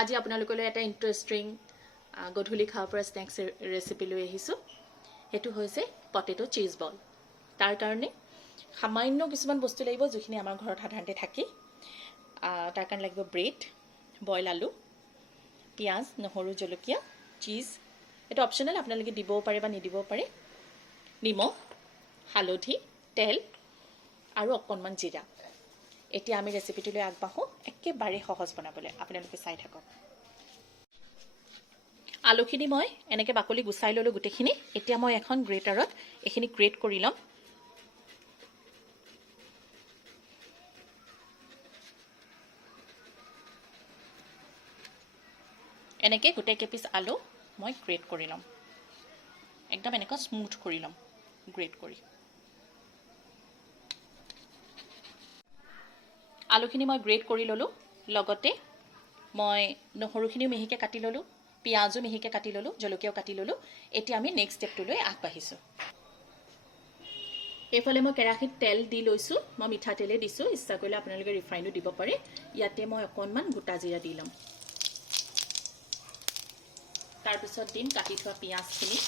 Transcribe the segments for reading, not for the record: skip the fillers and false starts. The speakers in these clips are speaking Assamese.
আজি আপোনালোকলৈ এটা ইন্টাৰেষ্টিং গধূলি খাব পৰা স্নেক্স ৰেচিপি লৈ আহিছোঁ। সেইটো হৈছে পটেটো চিজ বল। তাৰ কাৰণে সামান্য কিছুমান বস্তু লাগিব যিখিনি আমাৰ ঘৰত সাধাৰণতে থাকে। তাৰ কাৰণে লাগিব ব্ৰেড, বইল আলু, পিঁয়াজ, নহৰু, জলকীয়া, চিজ। এইটো অপশ্যনেল, আপোনালোকে দিবও পাৰে বা নিদিবও পাৰে। নিমখ, হালধি, তেল আৰু অকণমান জিৰা। এতিয়া আমি ৰেচিপিটোলৈ আগবাঢ়োঁ, একেবাৰে সহজ বনাবলৈ। আপোনালোকে চাই থাকক। আলুখিনি মই এনেকৈ বাকলি গুচাই ল'লোঁ গোটেইখিনি। এতিয়া মই এখন গ্ৰেটাৰত এইখিনি গ্ৰেট কৰি ল'ম। এনেকৈ গোটেই কেইপিচ আলু মই গ্ৰেট কৰি ল'ম। একদম এনেকুৱা স্মুথ কৰি ল'ম গ্ৰেট কৰি। আলুখিনি মই গ্ৰেট কৰি ল'লোঁ। লগতে মই নহৰুখিনিও মিহিকৈ কাটি ল'লোঁ, পিঁয়াজো মিহিকৈ কাটি ল'লোঁ, জলকীয়াও কাটি ল'লোঁ। এতিয়া আমি নেক্সট ষ্টেপটোলৈ আগবাঢ়িছোঁ। এইফালে মই কেৰাহীত তেল দি লৈছোঁ। মই মিঠাতেলে দিছোঁ, ইচ্ছা কৰিলে আপোনালোকে ৰিফাইনো দিব পাৰে। ইয়াতে মই অকণমান গোটা জিৰা দি ল'ম। তাৰপিছত দিম কাটি থোৱা পিঁয়াজখিনি,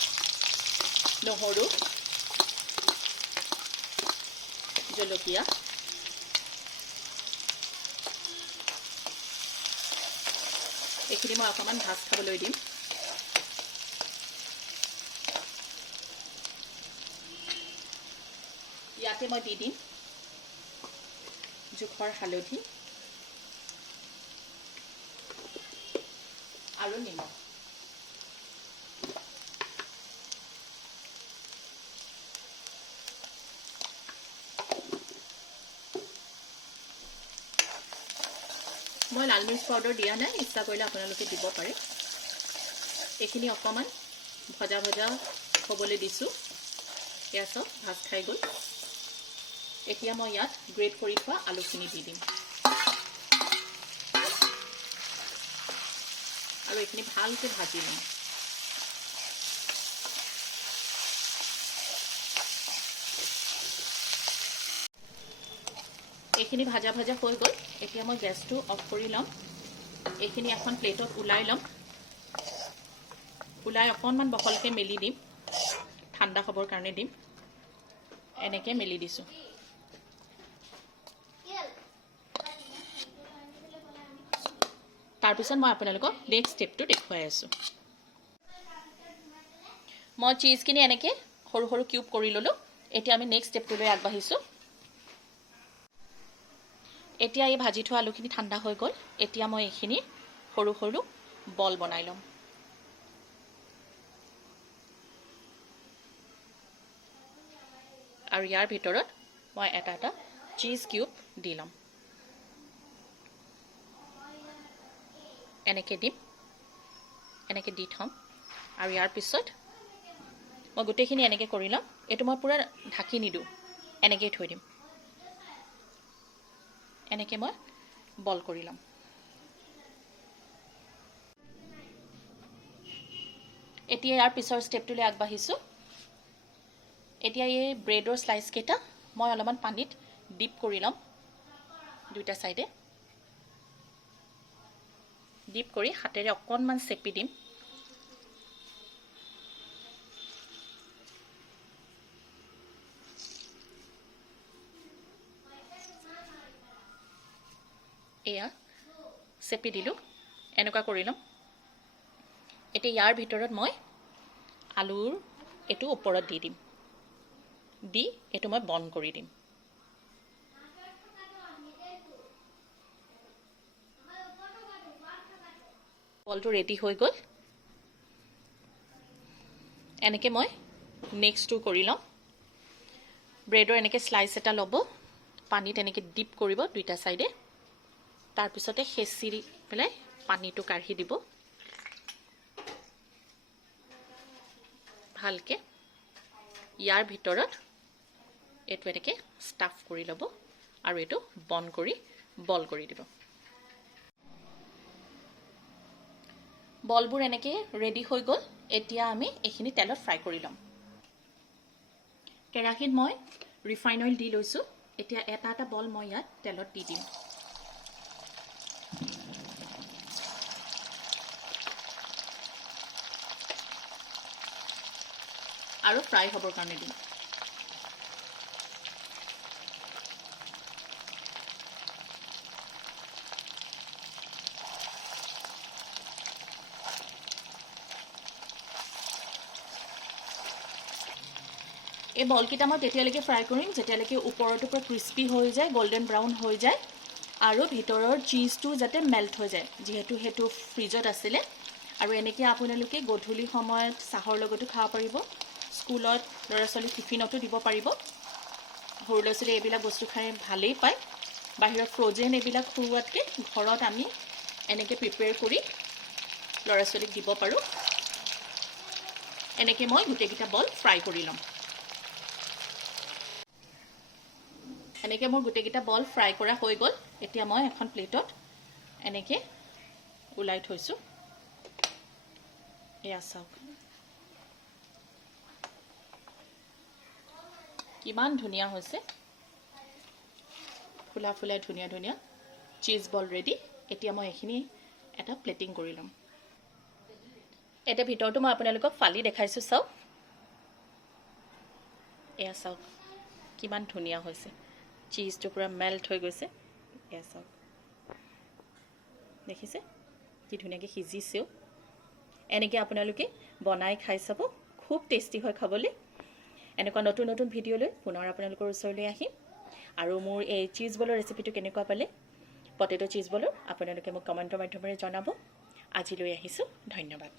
নহৰু, জলকীয়া, এইখিনি মই অকণমান ভাজ খাবলৈ দিম। ইয়াতে মই দি দিম জোখৰ হালধি আৰু নিমখ। মই লাল মিৰ্চ পাউডাৰ দিয়া নাই, ইচ্ছা কৰিলে আপোনালোকে দিব পাৰে। এইখিনি অকণমান ভজা ভজা হ'বলৈ দিছোঁ। এয়া চব ভাজ খাই গ'ল। এতিয়া মই ইয়াত গ্ৰেট কৰি থোৱা আলুখিনি দি দিম আৰু এইখিনি ভালকৈ ভাজি ল'ম। এইখিনি ভাজা ভাজা হৈ গ'ল। এতিয়া মই গেছটো অফ কৰি ল'ম। এইখিনি এখন প্লেটত ওলাই ল'ম। ওলাই অকণমান বহলকৈ মেলি দিম, ঠাণ্ডা হ'বৰ কাৰণে দিম। এনেকৈ মেলি দিছোঁ। তাৰপিছত মই আপোনালোকক নেক্সট ষ্টেপটো দেখুৱাই আছোঁ। মই চিজখিনি এনেকৈ সৰু সৰু কিউব কৰি ল'লোঁ। এতিয়া আমি নেক্সট ষ্টেপটোলৈ আগবাঢ়িছোঁ। এতিয়া এই ভাজি থোৱা আলুখিনি ঠাণ্ডা হৈ গ'ল। এতিয়া মই এইখিনি সৰু সৰু বল বনাই ল'ম। আৰু ইয়াৰ ভিতৰত মই এটা এটা চিজ কিউব দি ল'ম। এনেকৈ দিম, এনেকৈ দি থ'ম। আৰু ইয়াৰ পিছত মই গোটেইখিনি এনেকৈ কৰি ল'ম। এইটো মই পূৰা ঢাকি নিদিওঁ, এনেকৈয়ে থৈ দিম। এনেকৈ মই বল কৰি ল'ম। এতিয়া ইয়াৰ পিছৰ ষ্টেপটোলৈ আগবাঢ়িছোঁ। এতিয়া এই ব্ৰেডৰ শ্লাইচকেইটা মই অলপমান পানীত ডিপ কৰি ল'ম। দুইটা ছাইডে ডিপ কৰি হাতেৰে অকণমান চেপি দিম। এয়া চেপি দিলোঁ, এনেকুৱা কৰি ল'ম। এতিয়া ইয়াৰ ভিতৰত মই আলুৰ এইটো ওপৰত দি দিম, দি এইটো মই বন্ধ কৰি দিম। বলটো ৰেডি হৈ গ'ল। এনেকৈ মই নেক্সটটো কৰি ল'ম। ব্ৰেডৰ এনেকৈ শ্লাইচ এটা ল'ব, পানীত এনেকৈ ডিপ কৰিব দুইটা ছাইডে। তাৰপিছতে সেঁচি পেলাই পানীটো কাঢ়ি দিব ভালকৈ। ইয়াৰ ভিতৰত এইটো এনেকৈ ষ্টাফ কৰি ল'ব আৰু এইটো বন্ধ কৰি বল কৰি দিব। বলবোৰ এনেকৈ ৰেডি হৈ গ'ল। এতিয়া আমি এইখিনি তেলত ফ্ৰাই কৰি ল'ম। কেৰাহীত মই ৰিফাইন অইল দি লৈছোঁ। এতিয়া এটা এটা বল মই ইয়াত তেলত দি দিম। আৰু ফ্ৰাই হ'বৰ কাৰণে দিম। এই বলকেইটা মই তেতিয়ালৈকে ফ্ৰাই কৰিম যেতিয়ালৈকে ওপৰটো পুৰা ক্ৰিস্পি হৈ যায়, গোল্ডেন ব্ৰাউন হৈ যায় আৰু ভিতৰৰ চীজটো যাতে মেল্ট হৈ যায়, যিহেতু সেইটো ফ্ৰিজত আছিলে। আৰু এনেকৈ আপোনালোকে গধূলি সময়ত চাহৰ লগতো খাব পাৰিব, স্কুলত ল'ৰা ছোৱালী টিফিনতো দিব পাৰিব। সৰু ল'ৰা ছোৱালী এইবিলাক বস্তু খাই ভালেই পায়। বাহিৰত ফ্ৰ'জেন এইবিলাক খুওৱাতকৈ ঘৰত আমি এনেকৈ প্ৰিপেয়াৰ কৰি ল'ৰা ছোৱালীক দিব পাৰোঁ। এনেকৈ মই গোটেইকেইটা বল ফ্ৰাই কৰি ল'ম। এনেকৈ মোৰ গোটেইকেইটা বল ফ্ৰাই কৰা হৈ গ'ল। এতিয়া মই এখন প্লেটত এনেকৈ ওলাই থৈছোঁ। এয়া চাওক কিমান ধুনীয়া হৈছে, ফুলা ফুলাই ধুনীয়া ধুনীয়া চীজ বল ৰেডি। এতিয়া মই এইখিনি এটা প্লেটিং কৰি ল'ম। এতিয়া ভিতৰটো মই আপোনালোকক ফালি দেখাইছোঁ, চাওক। এয়া চাওক কিমান ধুনীয়া হৈছে, চীজটো পূৰা মেল্ট হৈ গৈছে। এয়া চাওক, দেখিছে কি ধুনীয়াকৈ সিজিছেও। এনেকৈ আপোনালোকে বনাই খাই চাব, খুব টেষ্টি হয় খাবলৈ। এনেকুৱা নতুন নতুন ভিডিঅ' লৈ পুনৰ আপোনালোকৰ ওচৰলৈ আহিম। আৰু মোৰ এই চীজ বলৰ ৰেচিপিটো কেনেকুৱা পালে, পটেটো চীজ বলৰ, আপোনালোকে মোক কমেণ্টৰ মাধ্যমেৰে জনাব। আজিলৈ আহিছোঁ, ধন্যবাদ।